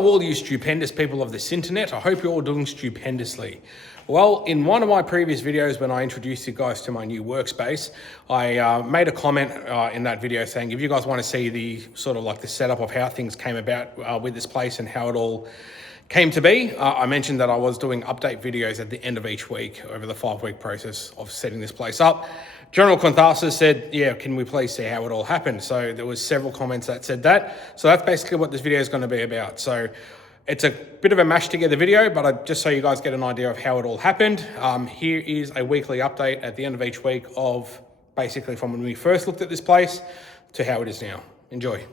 Hello all you stupendous people of this internet. I hope you're all doing stupendously. Well, in one of my previous videos when I introduced you guys to my new workspace, I made a comment in that video saying if you guys want to see the sort of like the setup of how things came about with this place and how it all came to be, I mentioned that I was doing update videos at the end of each week over the 5-week process of setting this place up. General Cassar said, yeah, can we please see how it all happened? So there was several comments that said that. So that's basically what this video is going to be about. So it's a bit of a mashed together video, but just so you guys get an idea of how it all happened. Here is a weekly update at the end of each week of basically from when we first looked at this place to how it is now. Enjoy.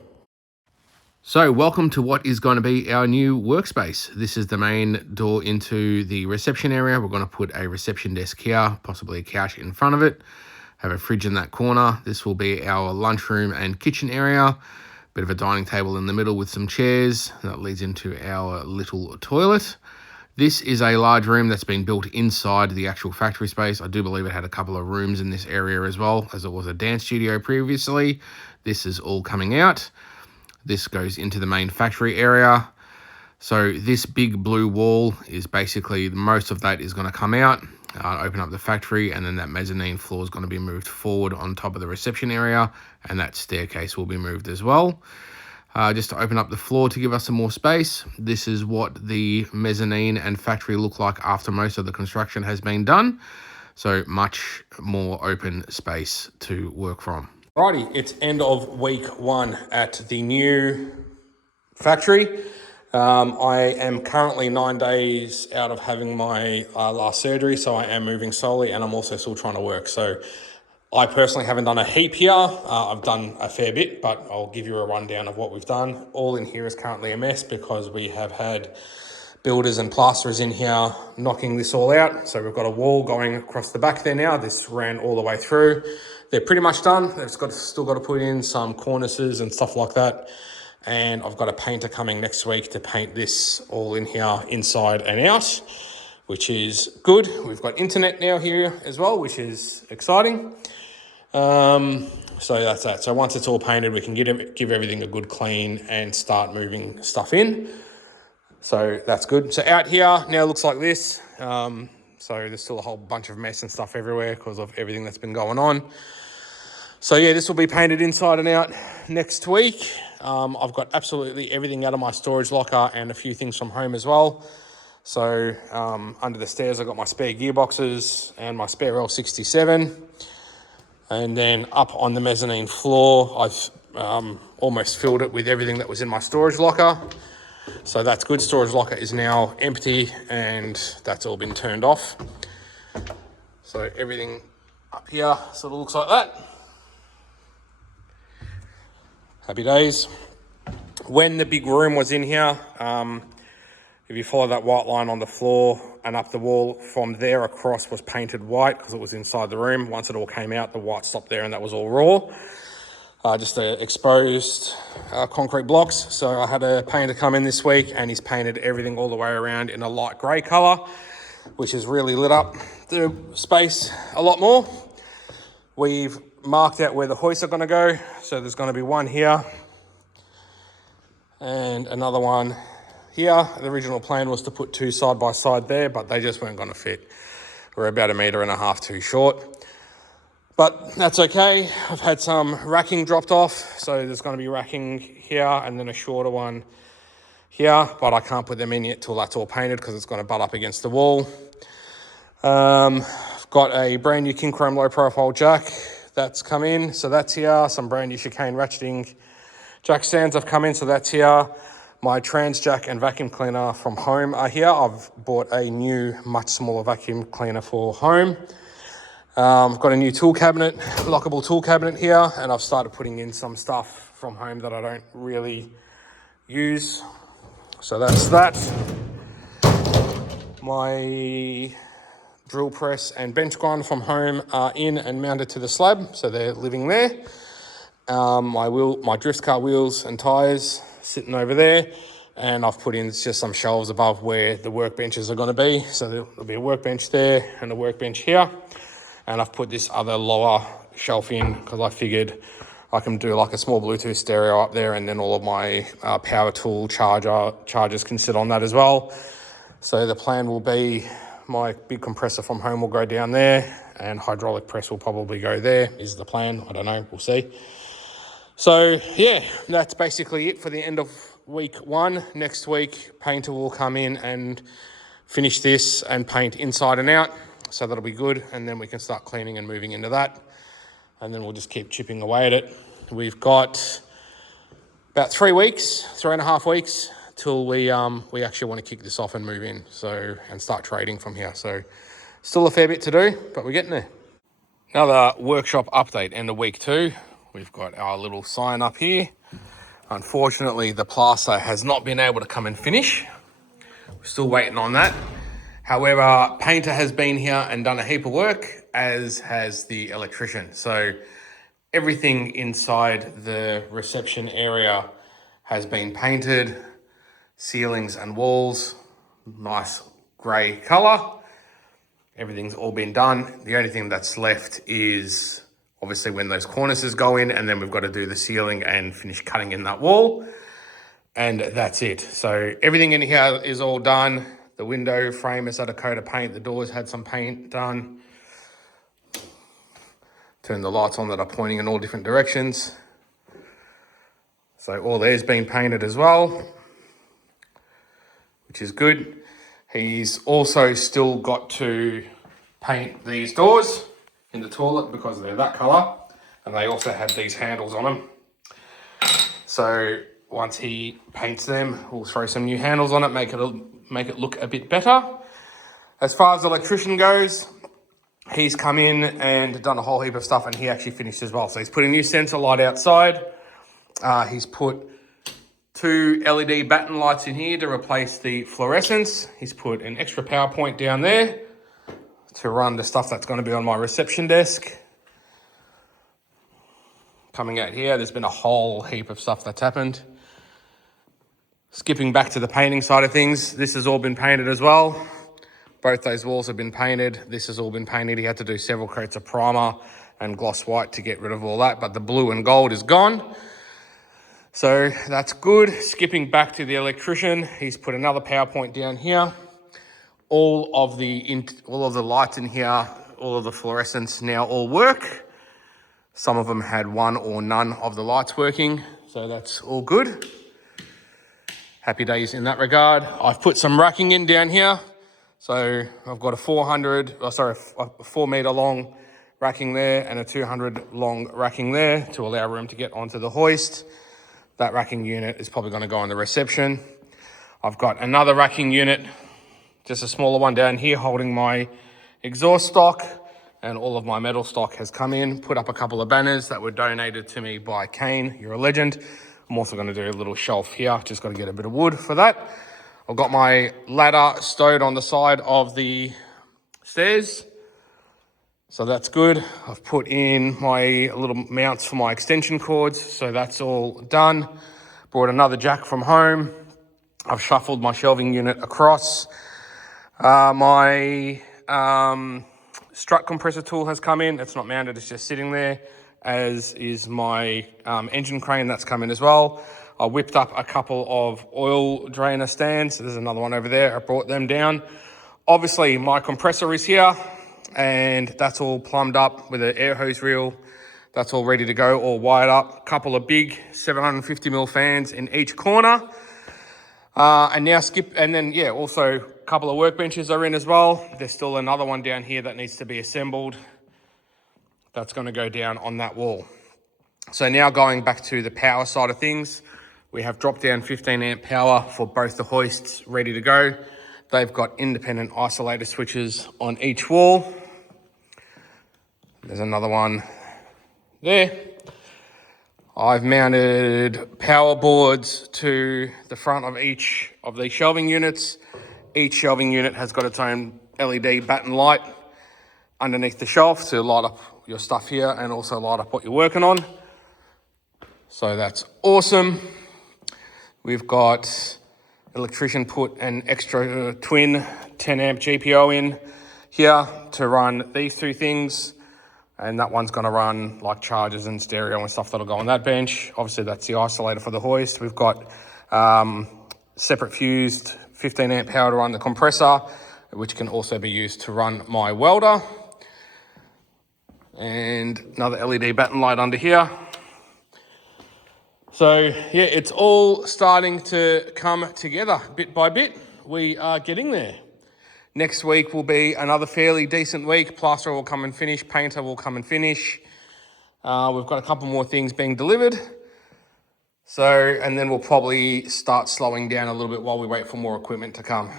So welcome to what is going to be our new workspace. This is the main door into the reception area. We're going to put a reception desk here, possibly a couch in front of it. Have a fridge in that corner. This will be our lunchroom and kitchen area. Bit of a dining table in the middle with some chairs. That leads into our little toilet. This is a large room that's been built inside the actual factory space. I do believe it had a couple of rooms in this area as well, as it was a dance studio previously. This is all coming out. This goes into the main factory area. So this big blue wall is basically, most of that is going to come out, open up the factory, and then that mezzanine floor is going to be moved forward on top of the reception area, and that staircase will be moved as well. Just to open up the floor to give us some more space, this is what the mezzanine and factory look like after most of the construction has been done. So much more open space to work from. Righty, it's end of week 1 at the new factory. I am currently 9 days out of having my last surgery, so I am moving slowly, and I'm also still trying to work. So I personally haven't done a heap here. I've done a fair bit, but I'll give you a rundown of what we've done. All in here is currently a mess because we have had builders and plasterers in here knocking this all out. So we've got a wall going across the back there now. This ran all the way through. They're pretty much done. They've still got to put in some cornices and stuff like that. And I've got a painter coming next week to paint this all in here, inside and out, which is good. We've got internet now here as well, which is exciting. So that's that. So once it's all painted, we can give everything a good clean and start moving stuff in. So that's good. So out here now looks like this. So there's still a whole bunch of mess and stuff everywhere because of everything that's been going on. So yeah, this will be painted inside and out next week. I've got absolutely everything out of my storage locker and a few things from home as well. So under the stairs, I've got my spare gearboxes and my spare L67. And then up on the mezzanine floor, I've almost filled it with everything that was in my storage locker. So that's good. Storage locker is now empty and that's all been turned off. So everything up here sort of looks like that. Happy days. When the big room was in here, if you follow that white line on the floor and up the wall, from there across was painted white because it was inside the room. Once it all came out, the white stopped there and that was all raw. Just exposed concrete blocks. So I had a painter come in this week and he's painted everything all the way around in a light grey colour, which has really lit up the space a lot more. We've marked out where the hoists are going to go. So there's going to be one here and another one here. The original plan was to put 2 side by side there, but they just weren't going to fit. We're about 1.5 meters too short. But that's okay. I've had some racking dropped off. So there's going to be racking here and then a shorter one here, but I can't put them in yet till that's all painted because it's going to butt up against the wall. I've got a brand new King Chrome low profile jack that's come in. So that's here. Some brand new chicane ratcheting jack stands have come in. So that's here. My trans jack and vacuum cleaner from home are here. I've bought a new, much smaller vacuum cleaner for home. I've got a new tool cabinet, lockable tool cabinet here, and I've started putting in some stuff from home that I don't really use. So that's that. My drill press and bench grinder from home are in and mounted to the slab, so they're living there. My drift car wheels and tyres sitting over there, and I've put in just some shelves above where the workbenches are going to be. So there'll be a workbench there and a workbench here. And I've put this other lower shelf in because I figured I can do like a small Bluetooth stereo up there, and then all of my power tool chargers can sit on that as well. So the plan will be my big compressor from home will go down there, and hydraulic press will probably go there, is the plan. I don't know, we'll see. So yeah, that's basically it for the end of week 1. Next week, painter will come in and finish this and paint inside and out. So that'll be good. And then we can start cleaning and moving into that. And then we'll just keep chipping away at it. We've got about 3.5 weeks till we actually want to kick this off and move in. And start trading from here. So still a fair bit to do, but we're getting there. Another workshop update, end of week 2. We've got our little sign up here. Unfortunately, the plaster has not been able to come and finish. We're still waiting on that. However, painter has been here and done a heap of work, as has the electrician. So everything inside the reception area has been painted, ceilings and walls, nice grey colour. Everything's all been done. The only thing that's left is obviously when those cornices go in, and then we've got to do the ceiling and finish cutting in that wall. And that's it. So everything in here is all done. The window frame has had a coat of paint. The doors had some paint done. Turn the lights on that are pointing in all different directions. So all there's been painted as well, which is good. He's also still got to paint these doors in the toilet because they're that colour, and they also had these handles on them. So once he paints them, we'll throw some new handles on it, make it look a bit better. As far as the electrician goes, he's come in and done a whole heap of stuff, and he actually finished as well. So he's put a new sensor light outside. He's put 2 LED batten lights in here to replace the fluorescents. He's put an extra power point down there to run the stuff that's going to be on my reception desk. Coming out here, there's been a whole heap of stuff that's happened. Skipping back to the painting side of things, this has all been painted as well. Both those walls have been painted. This has all been painted. He had to do several coats of primer and gloss white to get rid of all that, but the blue and gold is gone. So that's good. Skipping back to the electrician, he's put another power point down here. All of the lights in here, all of the fluorescents now all work. Some of them had one or none of the lights working, so that's all good. Happy days in that regard. I've put some racking in down here. So I've got a 4 metre long racking there and a 200 long racking there to allow room to get onto the hoist. That racking unit is probably going to go on the reception. I've got another racking unit, just a smaller one down here, holding my exhaust stock, and all of my metal stock has come in. Put up a couple of banners that were donated to me by Kane, you're a legend. I'm also going to do a little shelf here, just got to get a bit of wood for that. I've got my ladder stowed on the side of the stairs, so that's good. I've put in my little mounts for my extension cords, so that's all done. Brought another jack from home. I've shuffled my shelving unit across. My strut compressor tool has come in. It's not mounted, it's just sitting there, as is my engine crane that's come in as well. I whipped up a couple of oil drainer stands. There's another one over there. I brought them down. Obviously, my compressor is here, and that's all plumbed up with an air hose reel. That's all ready to go, all wired up. A couple of big 750mm fans in each corner. Also a couple of workbenches are in as well. There's still another one down here that needs to be assembled. That's going to go down on that wall. So now going back to the power side of things, we have dropped down 15 amp power for both the hoists ready to go. They've got independent isolator switches on each wall. There's another one there. I've mounted power boards to the front of each of these shelving units. Each shelving unit has got its own LED batten light underneath the shelf to light up your stuff here and also light up what you're working on. So that's awesome. We've got electrician put an extra twin 10 amp GPO in here to run these two things. And that one's gonna run like chargers and stereo and stuff that'll go on that bench. Obviously that's the isolator for the hoist. We've got separate fused 15 amp power to run the compressor, which can also be used to run my welder. And another LED batten light under here. So yeah, it's all starting to come together bit by bit. We are getting there. Next week will be another fairly decent week. Plasterer will come and finish, painter will come and finish. We've got a couple more things being delivered. So, and then we'll probably start slowing down a little bit while we wait for more equipment to come.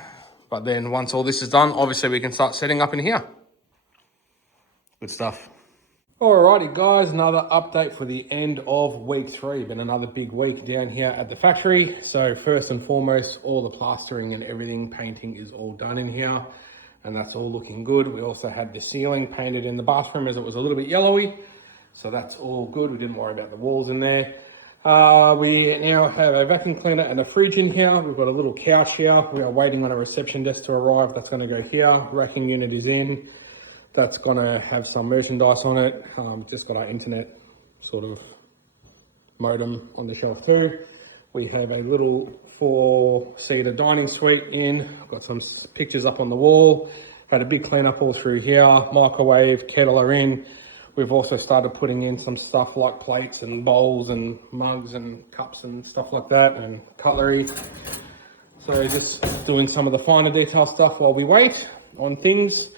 But then once all this is done, obviously we can start setting up in here. Good stuff. Alrighty guys, another update for the end of week 3. Been another big week down here at the factory. So first and foremost, all the plastering and everything, painting is all done in here. And that's all looking good. We also had the ceiling painted in the bathroom as it was a little bit yellowy. So that's all good. We didn't worry about the walls in there. We now have a vacuum cleaner and a fridge in here. We've got a little couch here. We are waiting on a reception desk to arrive. That's going to go here. Racking unit is in. That's gonna have some merchandise on it. Just got our internet sort of modem on the shelf too. We have a little 4-seater dining suite in. I've got some pictures up on the wall. Had a big cleanup all through here. Microwave, kettle are in. We've also started putting in some stuff like plates and bowls and mugs and cups and stuff like that, and cutlery. So just doing some of the finer detail stuff while we wait on things.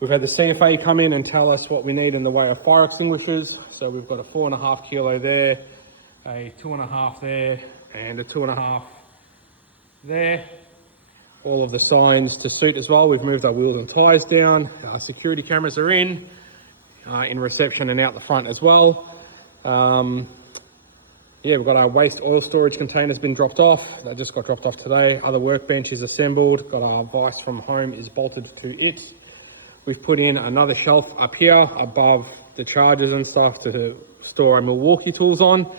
We've had the CFA come in and tell us what we need in the way of fire extinguishers. So we've got a 4.5 kilo there, a 2.5 there, and a 2.5 there. All of the signs to suit as well. We've moved our wheels and tyres down. Our security cameras are in reception and out the front as well. Yeah, we've got our waste oil storage containers been dropped off. That just got dropped off today. Other workbench is assembled. Got our vise from home is bolted to it. We've put in another shelf up here above the chargers and stuff to store our Milwaukee tools on.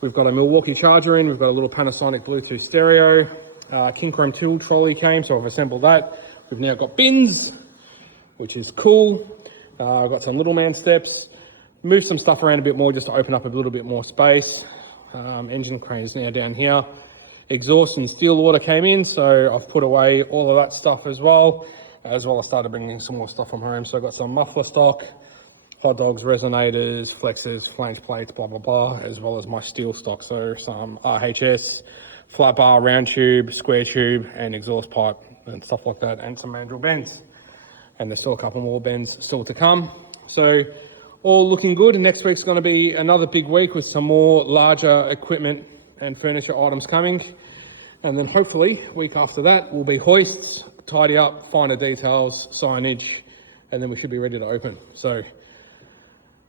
We've got a Milwaukee charger in. We've got a little Panasonic Bluetooth stereo. King Chrome tool trolley came, so I've assembled that. We've now got bins, which is cool. I've got some little man steps. Moved some stuff around a bit more just to open up a little bit more space. Engine crane is now down here. Exhaust and steel water came in, so I've put away all of that stuff as well. I started bringing some more stuff from home. So I've got some muffler stock, hot dogs, resonators, flexes, flange plates, blah, blah, blah, as well as my steel stock. So some RHS, flat bar, round tube, square tube, and exhaust pipe and stuff like that, and some mandrel bends. And there's still a couple more bends still to come. So all looking good. Next week's going to be another big week with some more larger equipment and furniture items coming. And then hopefully week after that will be hoists, tidy up, finer details, signage, and then we should be ready to open. So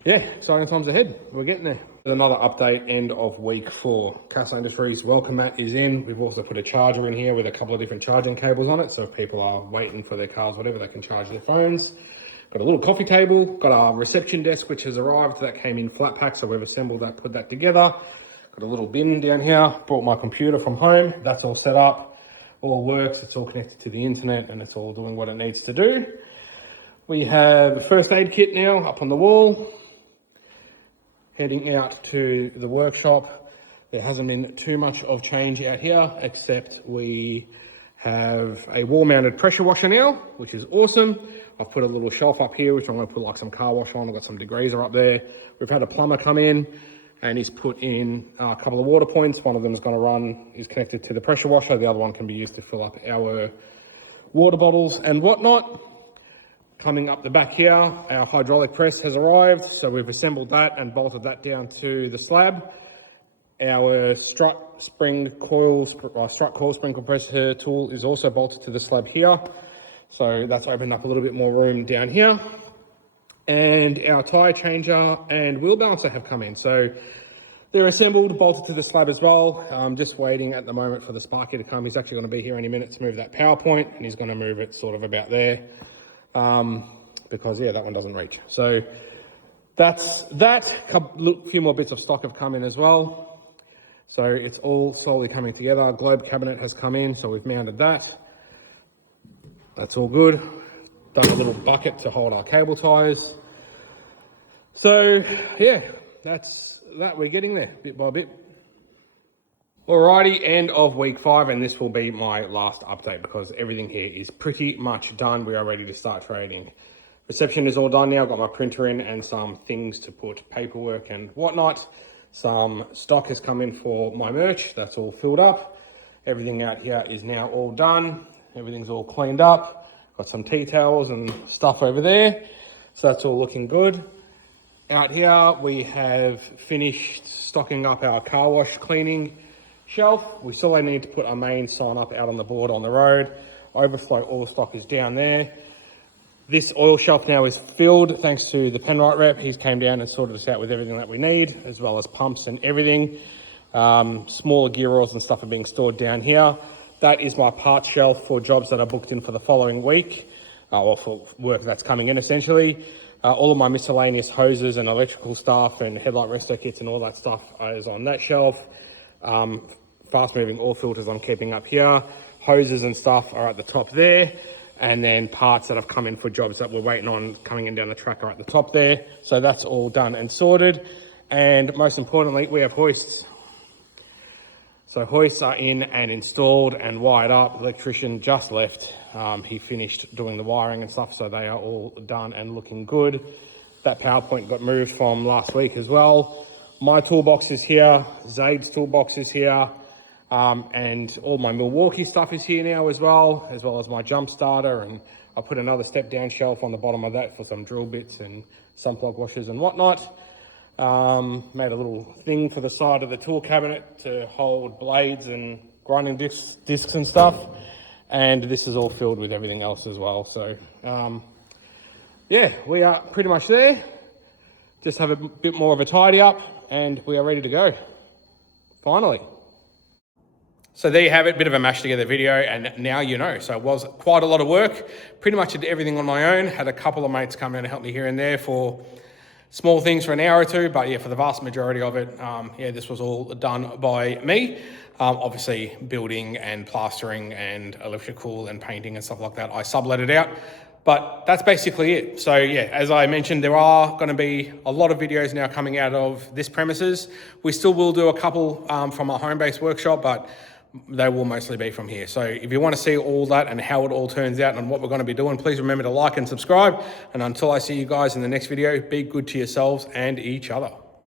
yeah, exciting times ahead. We're getting there. Another update, end of week 4. Cassar Industries welcome mat is in. We've also put a charger in here with a couple of different charging cables on it. So if people are waiting for their cars, whatever, they can charge their phones. Got a little coffee table, got our reception desk, which has arrived. That came in flat pack, so we've assembled that, put that together. Got a little bin down here, brought my computer from home. That's all set up. All works, it's all connected to the internet, and it's all doing what it needs to do. We have a first aid kit now up on the wall. Heading out to the workshop. There hasn't been too much of change out here, except we have a wall-mounted pressure washer now, which is awesome. I've put a little shelf up here, which I'm going to put like some car wash on. I've got some degreaser up there. We've had a plumber come in, and he's put in a couple of water points. One of them is connected to the pressure washer. The other one can be used to fill up our water bottles and whatnot. Coming up the back here, our hydraulic press has arrived. So we've assembled that and bolted that down to the slab. Our strut coil spring compressor tool is also bolted to the slab here. So that's opened up a little bit more room down here. And our tyre changer and wheel balancer have come in. So they're assembled, bolted to the slab as well. I'm just waiting at the moment for the Sparky to come. He's actually going to be here any minute to move that power point, and he's going to move it sort of about there. Because yeah, that one doesn't reach. So that's that. A few more bits of stock have come in as well. So it's all slowly coming together. Globe cabinet has come in, so we've mounted that. That's all good. Done a little bucket to hold our cable ties. So yeah, that's that. We're getting there bit by bit. Alrighty, end of week 5, and this will be my last update because everything here is pretty much done. We are ready to start trading. Reception is all done now. Got my printer in and some things to put paperwork and whatnot. Some stock has come in for my merch. That's all filled up. Everything out here is now all done. Everything's all cleaned up. Got some tea towels and stuff over there. So that's all looking good. Out here, we have finished stocking up our car wash cleaning shelf. We still need to put our main sign up out on the board on the road. Overflow oil stock is down there. This oil shelf now is filled thanks to the Penrite rep. He's came down and sorted us out with everything that we need, as well as pumps and everything. Smaller gear oils and stuff are being stored down here. That is my parts shelf for jobs that are booked in for the following week, or for work that's coming in essentially. All of my miscellaneous hoses and electrical stuff and headlight resto kits and all that stuff is on that shelf. Fast moving oil filters I'm keeping up here. Hoses and stuff are at the top there. And then parts that have come in for jobs that we're waiting on coming in down the track are at the top there. So that's all done and sorted. And most importantly, we have hoists. So hoists are in and installed and wired up. The electrician just left. He finished doing the wiring and stuff, so they are all done and looking good. That PowerPoint got moved from last week as well. My toolbox is here. Zaid's toolbox is here. And all my Milwaukee stuff is here now as well as my jump starter. And I put another step down shelf on the bottom of that for some drill bits and some plug washers and whatnot. Made a little thing for the side of the tool cabinet to hold blades and grinding discs and stuff. And this is all filled with everything else as well. So, yeah, we are pretty much there. Just have a bit more of a tidy up and we are ready to go. Finally. So there you have it, bit of a mash together video, and now you know. So it was quite a lot of work. Pretty much did everything on my own. Had a couple of mates come in and help me here and there for small things for an hour or two, but yeah, for the vast majority of it, yeah, this was all done by me. Obviously building and plastering and electrical and painting and stuff like that, I sublet it out. But that's basically it. So yeah, as I mentioned, there are going to be a lot of videos now coming out of this premises. We still will do a couple from our home-based workshop, but they will mostly be from here. So if you want to see all that and how it all turns out and what we're going to be doing, please remember to like and subscribe. And until I see you guys in the next video, be good to yourselves and each other.